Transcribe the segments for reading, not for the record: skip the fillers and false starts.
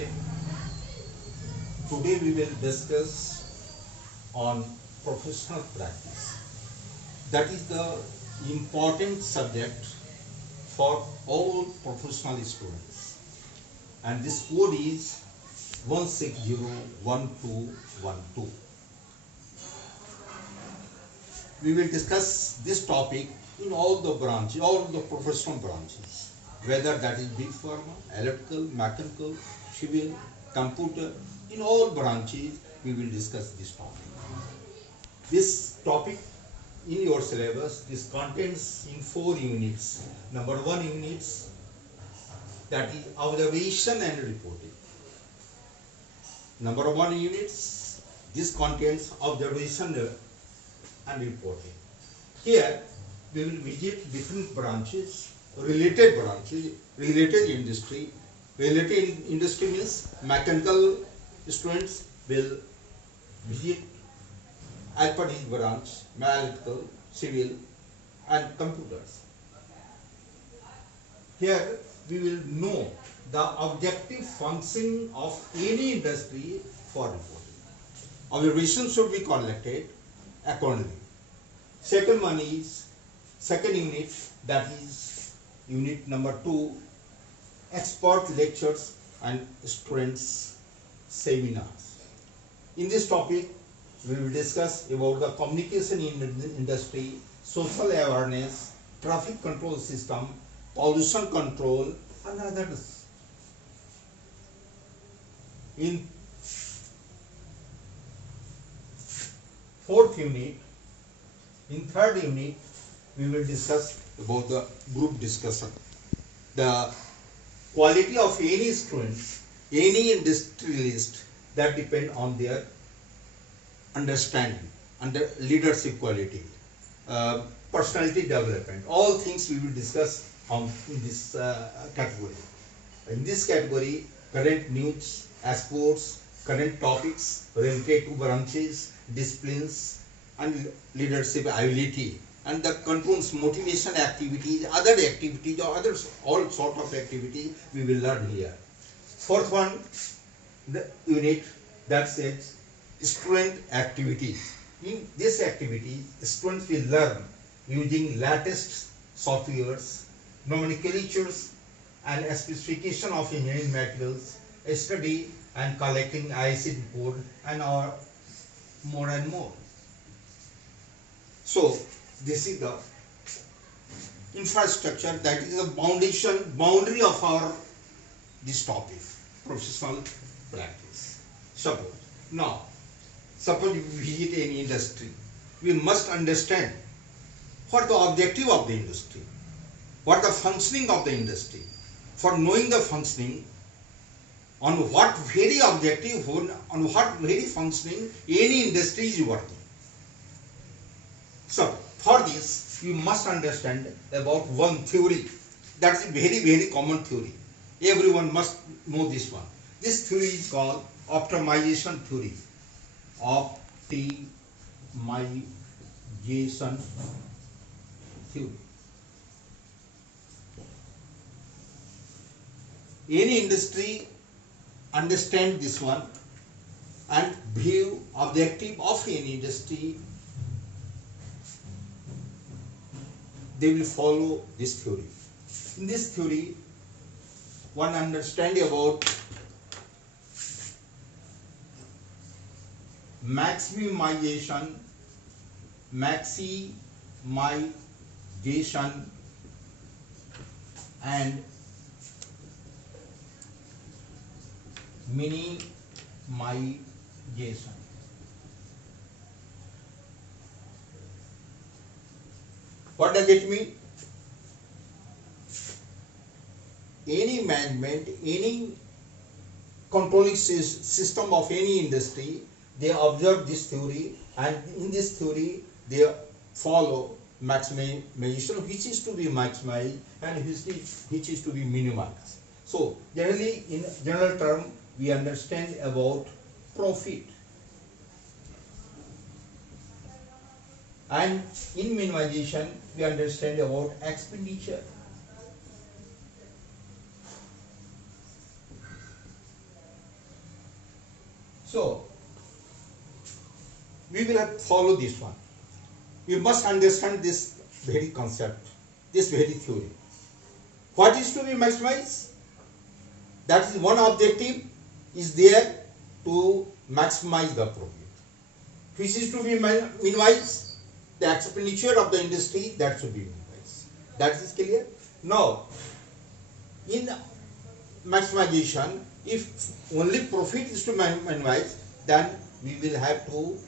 Namaste. Today we will discuss on professional practice. That is the important subject for all professional students. And this code is 1601212. We will discuss this topic in all the branches, all the professional branches, whether that is big pharma, electrical, mechanical, civil, computer. In all branches, we will discuss this topic. This topic in your syllabus, this contains in 4 units. Number 1 units, that is observation and reporting. Number 1 units, this contains observation and reporting. Here we will visit different branches, related industry. Related industry means mechanical students will visit as per each branch, electrical, civil and computers. Here we will know the objective function of any industry for reporting. Observations should be collected accordingly. Second unit, that is unit number 2, expert lectures and students seminars. In this topic, we will discuss about the communication in the industry, social awareness, traffic control system, pollution control and others. In 4th unit, in 3rd unit, we will discuss about the group discussion. The quality of any students, any industrialist, that depend on their understanding, under leadership quality, personality development. All things we will discuss in this category. In this category, current news, sports, current topics related to branches, disciplines, and leadership ability, and the controls, motivation activities, other activities or others, all sort of activities we will learn here. 4th one, the unit that says student activities. In this activity, students will learn using latest softwares, nomenclatures and specification of engineering materials, study and collecting IC report and more and more. So this is the infrastructure, that is the boundary of our this topic, professional practice. Suppose we visit any industry, we must understand what the objective of the industry, what the functioning of the industry. For knowing the functioning, on what very objective, on what very functioning any industry is working. So for this, you must understand about one theory. That's a very, very common theory. Everyone must know this one. This theory is called optimization theory. Optimization theory. Any industry understand this one and view objective of any industry, they will follow this theory. In this theory, one understand about maximization and minimization. What does it mean? Any management, any controlling system of any industry, they observe this theory, and in this theory they follow maximization, which is to be maximized and which is to be minimized. So generally, in general term, we understand about profit, and in minimization we understand about expenditure. So we will have to follow this one. We must understand this very concept, this very theory. What is to be maximized? That is one objective is there to maximize the profit. Which is to be minimized? The expenditure of the industry, that should be minimized. That is clear? Now, in maximization, if only profit is to minimize, then we will have to,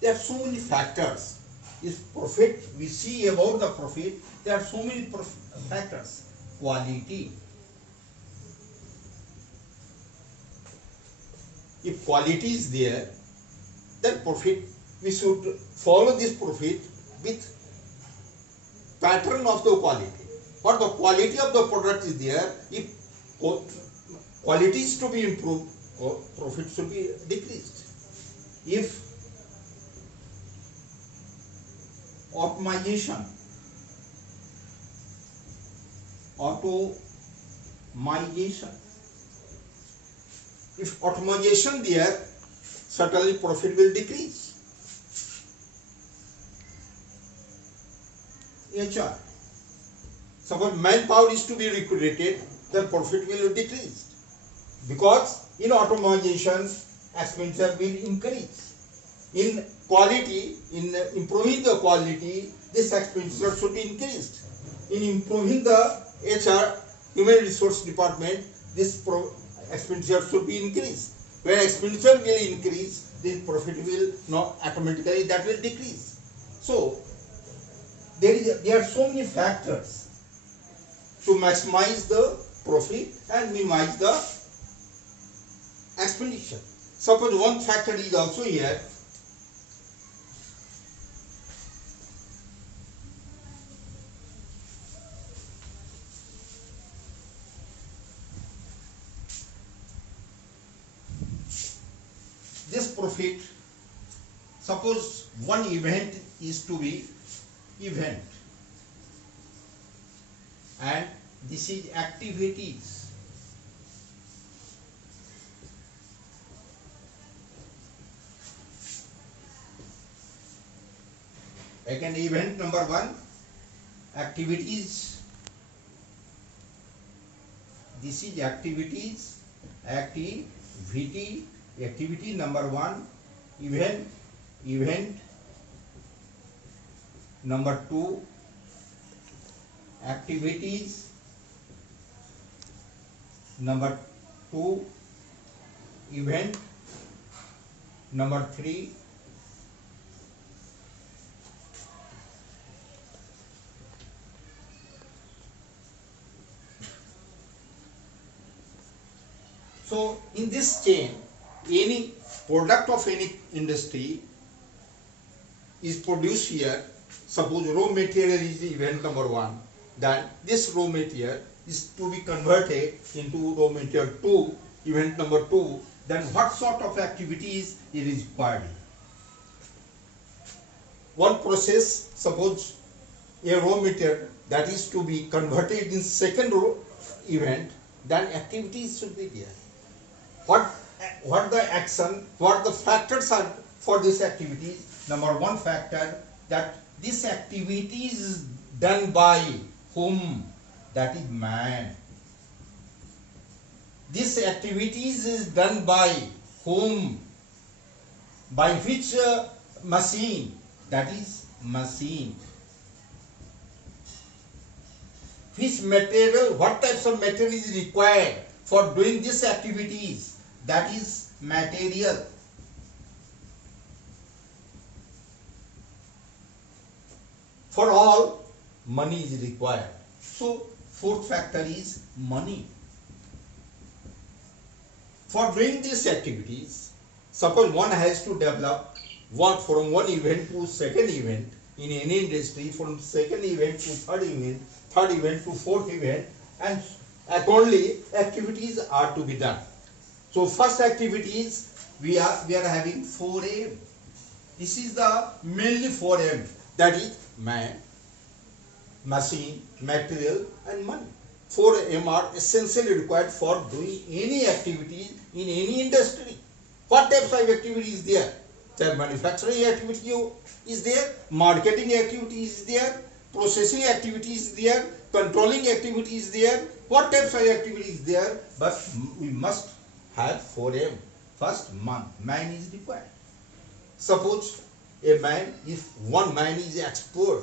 there are so many factors. If profit, we see about the profit, there are so many factors. Quality. If quality is there, then profit, we should follow this profit with pattern of the quality. What the quality of the product is there, if quality is to be improved, profit should be decreased. If automation if automation there, certainly profit will decrease. HR, suppose manpower is to be recruited, then profit will decrease, because in automation expenditure will increase. In quality, in improving the quality, this expenditure should be increased. In improving the HR, human resource department, this expenditure should be increased. When expenditure will increase, the profit will not automatically, that will decrease. So there are so many factors to maximize the profit and minimize the expenditure. Suppose one factor is also here. This profit, suppose one event is to be event, and this is activities. Again, event number one, activities. This is activities, activity number one, event number two, activities number two, event number three, so in this chain, any product of any industry is produced here. Suppose raw material is event number one, then this raw material is to be converted into raw material 2, event number 2, then what sort of activities it is required? One process, suppose a raw material that is to be converted in second event, then activities should be there. What the action, what the factors are for this activities? Number one factor, that this activity is done by whom? That is man. This activities is done by whom? By which machine? That is machine. Which material, what types of material is required for doing these activities? That is material. For all, money is required. So fourth factor is money. For doing these activities, suppose one has to develop from one event to second event in any industry, from second event to third event to fourth event, and accordingly activities are to be done. So first activities, we are having 4M. This is the mainly 4M, that is man, machine, material and money. 4M are essentially required for doing any activity in any industry. What types of activity is there? The manufacturing activity is there, marketing activity is there, processing activity is there, controlling activity is there. What types of activity is there? But we must have 4M. First, man is required. Suppose a man, if one man is expert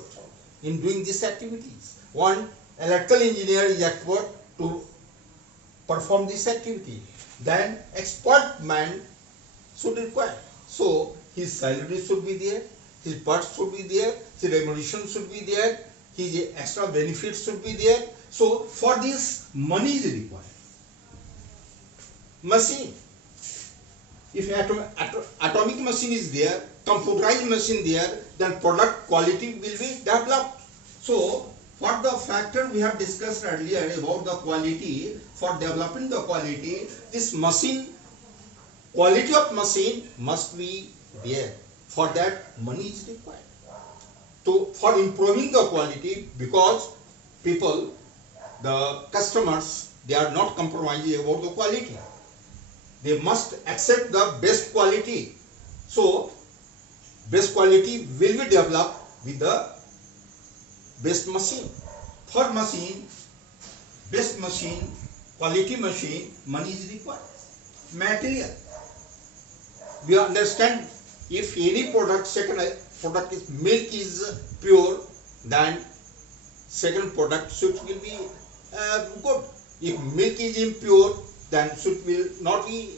in doing these activities, one electrical engineer is expert to perform this activity, then expert man should require. So his salary should be there, his perks should be there, his remuneration should be there, his extra benefits should be there. So for this, money is required. Machine. If atomic machine is there, computerized machine there, then product quality will be developed. So what the factor we have discussed earlier about the quality, for developing the quality, this machine, quality of machine must be there. For that, money is required. So for improving the quality, because people, the customers, they are not compromising about the quality. They must accept the best quality. So best quality will be developed with the best machine. For machine, best machine, quality machine, money is required. Material. We understand if any product, second product is milk is pure, then second product should will be good. If milk is impure, then should will not be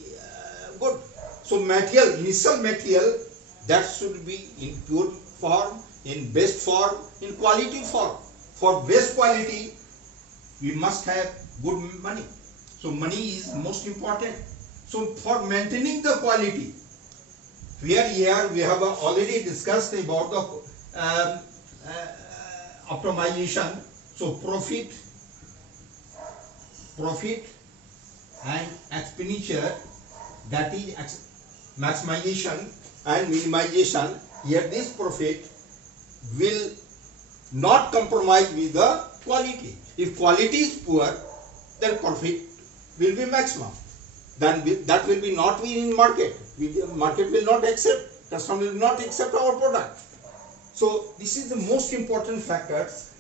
good. So material, initial material, that should be in pure form, in best form, in quality form. For best quality, we must have good money. So money is most important. So for maintaining the quality, here we have already discussed about the optimization. So profit and expenditure, that is maximization and minimization. Here this profit will not compromise with the quality. If quality is poor, then profit will be maximum. Then that will be not be in market. Market will not accept, customer will not accept our product. So this is the most important factors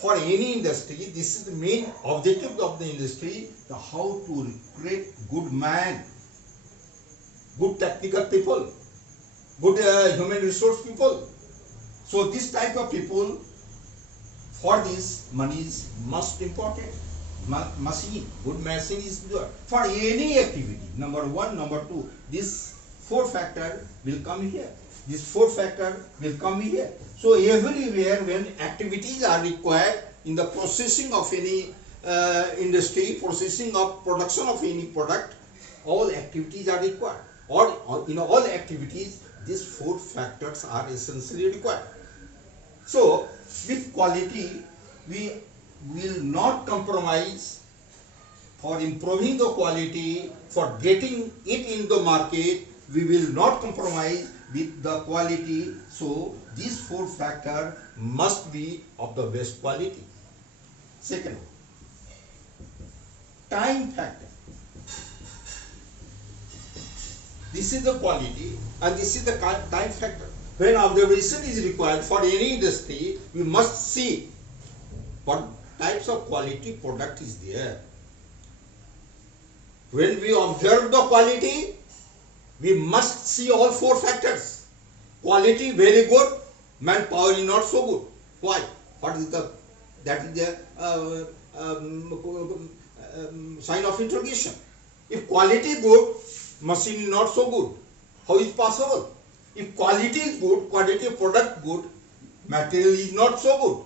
for any industry. This is the main objective of the industry, how to recruit good man, good technical people, good human resource people. So this type of people, for this, money is most important. Machine, good machine is good for any activity. Number one, number two, this 4 factor will come here. This 4 factor will come here. So everywhere when activities are required in the processing of any industry, processing of production of any product, all activities are required. Or in all activities, these 4 factors are essentially required. So with quality, we will not compromise. For improving the quality, for getting it in the market, we will not compromise with the quality. So these 4 factors must be of the best quality. Second, time factor. This is the quality and this is the time factor. When observation is required for any industry, we must see what types of quality product is there. When we observe the quality, we must see all 4 factors. Quality very good, manpower is not so good. Why? What is the, that is the sign of interrogation. If quality good, machine is not so good. How is possible? If quality is good, quality of product good, material is not so good.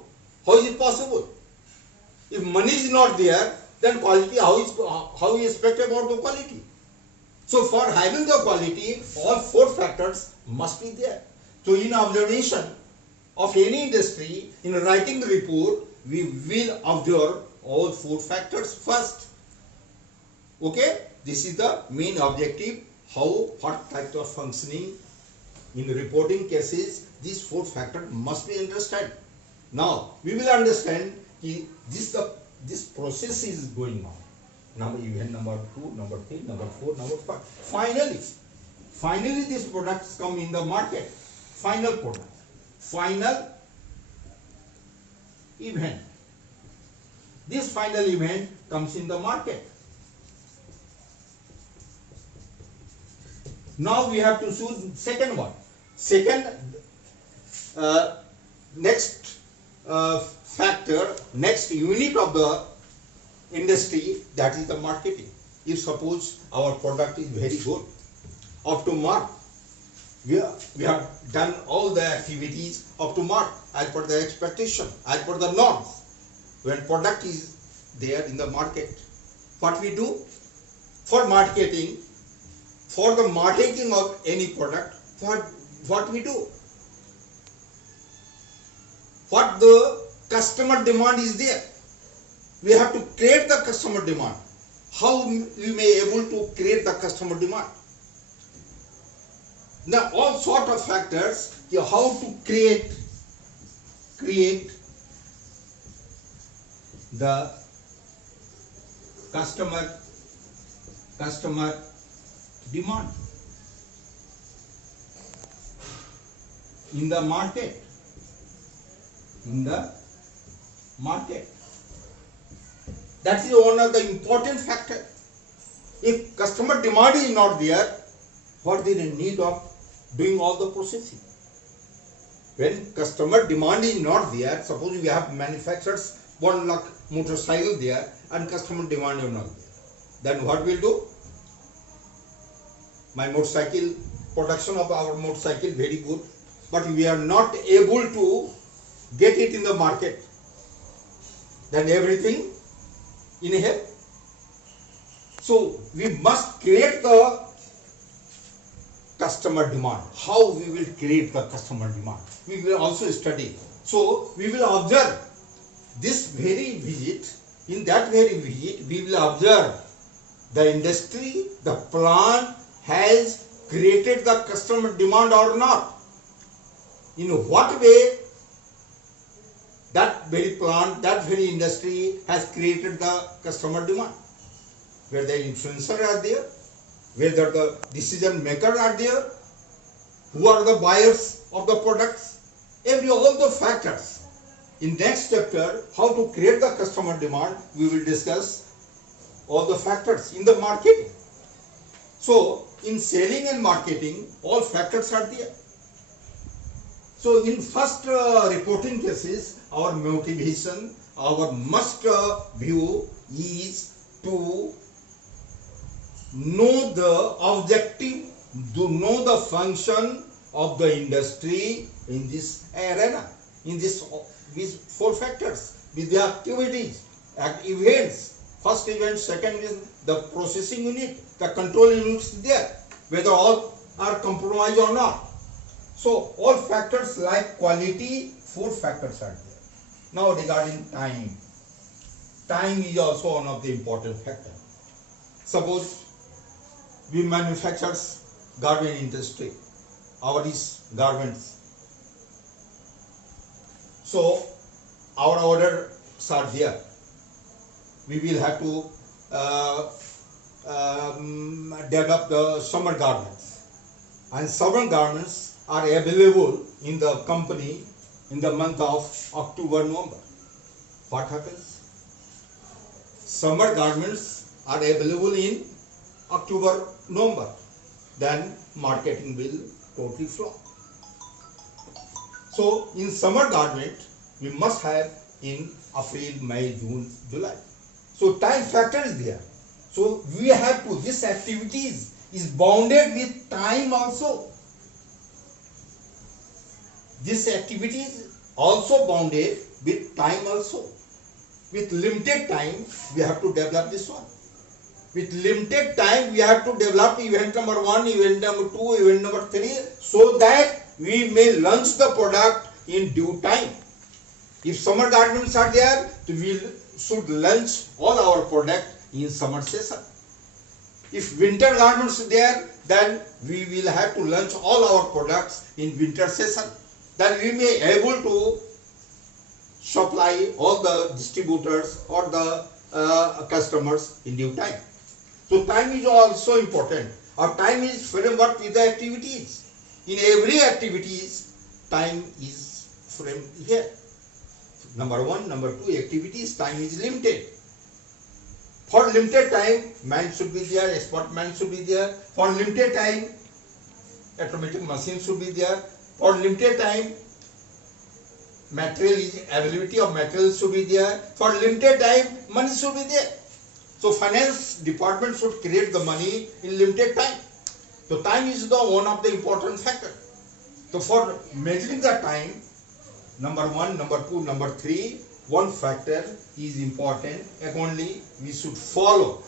How is it possible? If money is not there, then quality, how you expect about the quality? So for having the quality, all 4 factors must be there. So in observation of any industry, in writing the report, we will observe all 4 factors first. Okay, this is the main objective. What type of functioning in reporting cases, these 4 factors must be understood. Now we will understand this process is going on. Event number 2, number 3, number 4, number 5. Finally, Finally, these products come in the market. Final product. Final event. This final event comes in the market. Now we have to choose second one. Second, next factor, next unit of the industry, that is the marketing. If suppose our product is very good, up to mark, we have done all the activities up to mark as per the expectation, as per the norms. When product is there in the market, what we do for marketing, for the marketing of any product, what we do? What the customer demand is there? We have to create the customer demand. How we may able to create the customer demand? Now all sort of factors, how to create the customer demand in the market. That is one of the important factors. If customer demand is not there, what is the need of doing all the processing? When customer demand is not there, suppose we have manufacturers 1 lakh motorcycle there and customer demand is not there, then what we'll do? My motorcycle, production of our motorcycle very good, but we are not able to get it in the market, then everything in here. So we must create the customer demand. How we will create the customer demand? We will also study. So we will observe this very visit. In that very visit, we will observe the industry, the plant has created the customer demand or not. In what way that very plant, that very industry has created the customer demand. Whether the influencer are there, whether the decision makers are there, who are the buyers of the products, all the factors. In next chapter, how to create the customer demand, we will discuss all the factors in the marketing. So in selling and marketing, all factors are there. So in first reporting cases, our motivation, our must view is to know the objective, to know the function of the industry in this arena, in this these 4 factors, with the activities, events. First event, second is the processing unit, the control units there, whether all are compromised or not. So all factors like quality, 4 factors are there. Now regarding time. Time is also one of the important factors. Suppose we manufactures garment industry. Our is garments. So our orders are there. We will have to develop the summer garments. And summer garments are available in the company in the month of October, November. What happens? Summer garments are available in October, November. Then marketing will totally flop. So in summer garment, we must have in April, May, June, July. So time factor is there. So we have to, this activities is bounded with time also. This activity is also bounded with time also. With limited time, we have to develop this one. With limited time, we have to develop event number 1, event number 2, event number 3, so that we may launch the product in due time. If summer garments are there, we should launch all our product in summer season. If winter garments are there, then we will have to launch all our products in winter season. Then we may able to supply all the distributors or the customers in due time. So time is also important. or time is framework with the activities. In every activities, time is framed here. Number one, number two, activities, time is limited. For limited time, man should be there, expert man should be there. For limited time, automatic machine should be there. For limited time, material is availability of material should be there. For limited time, money should be there. So finance department should create the money in limited time. So time is the one of the important factor. So for measuring the time, number one, number two, number three, one factor is important. Accordingly, we should follow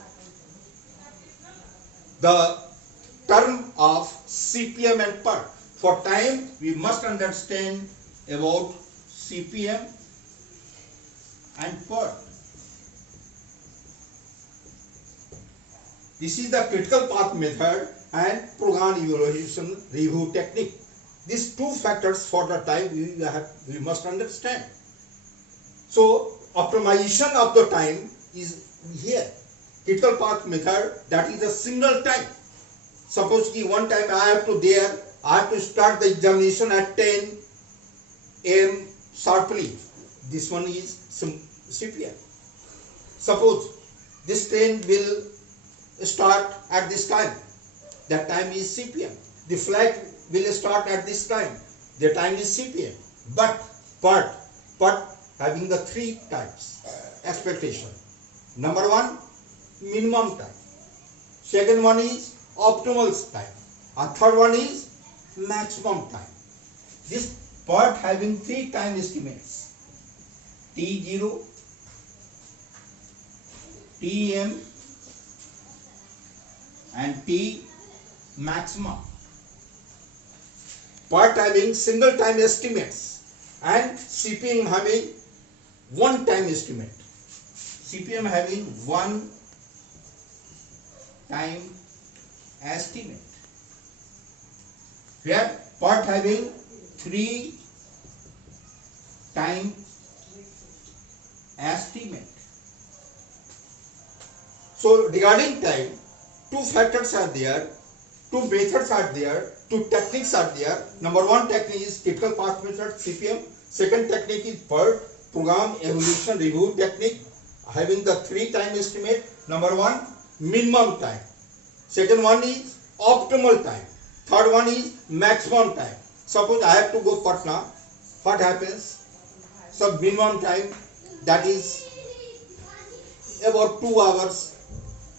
the term of CPM and PERT. For time, we must understand about CPM and PERT. This is the critical path method and program evaluation review technique. These two factors for the time we must understand. So optimization of the time is here. Critical path method, that is a single time. Suppose one time I have to start the examination at 10 am sharply. This one is CPM. Suppose this train will start at this time. That time is CPM. The flight will start at this time. The time is CPM. But having the three types expectation. Number one, minimum time. Second one is optimal time. And third one is maximum time. This PERT having three time estimates: T0, Tm, and T maximum. PERT having single time estimates and CPM having one time estimate. CPM having one time estimate. Here PERT having three time estimate. So regarding time, two factors are there, two methods are there, two techniques are there. Number one technique is critical path method, CPM. Second technique is PERT, program evaluation review technique, having the three time estimate. Number one, minimum time. Second one is optimal time. Third one is maximum time. Suppose I have to go Patna, what happens? So minimum time, that is about 2 hours.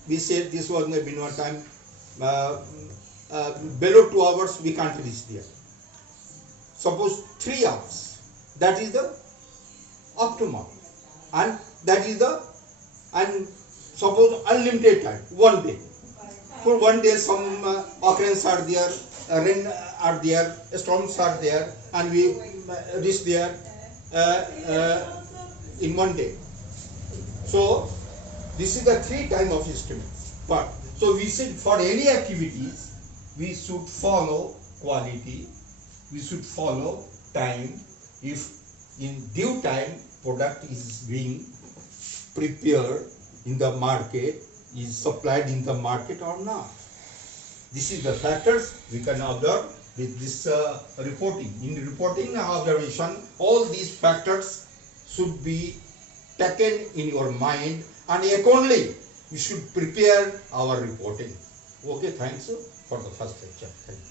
We said this was the minimum time. Below 2 hours we can't reach there. Suppose 3 hours, that is the optimum, and that is the, and suppose unlimited time, 1 day. For 1 day some occurrences are there, rain are there, storms are there, and we reach there in 1 day. So this is the three time of estimate. But so we said for any activities we should follow quality, we should follow time. If in due time product is being prepared in the market, is supplied in the market or not. This is the factors we can observe with this reporting. In reporting observation, all these factors should be taken in your mind, and accordingly we should prepare our reporting. Okay, thanks for the first lecture. Thank you.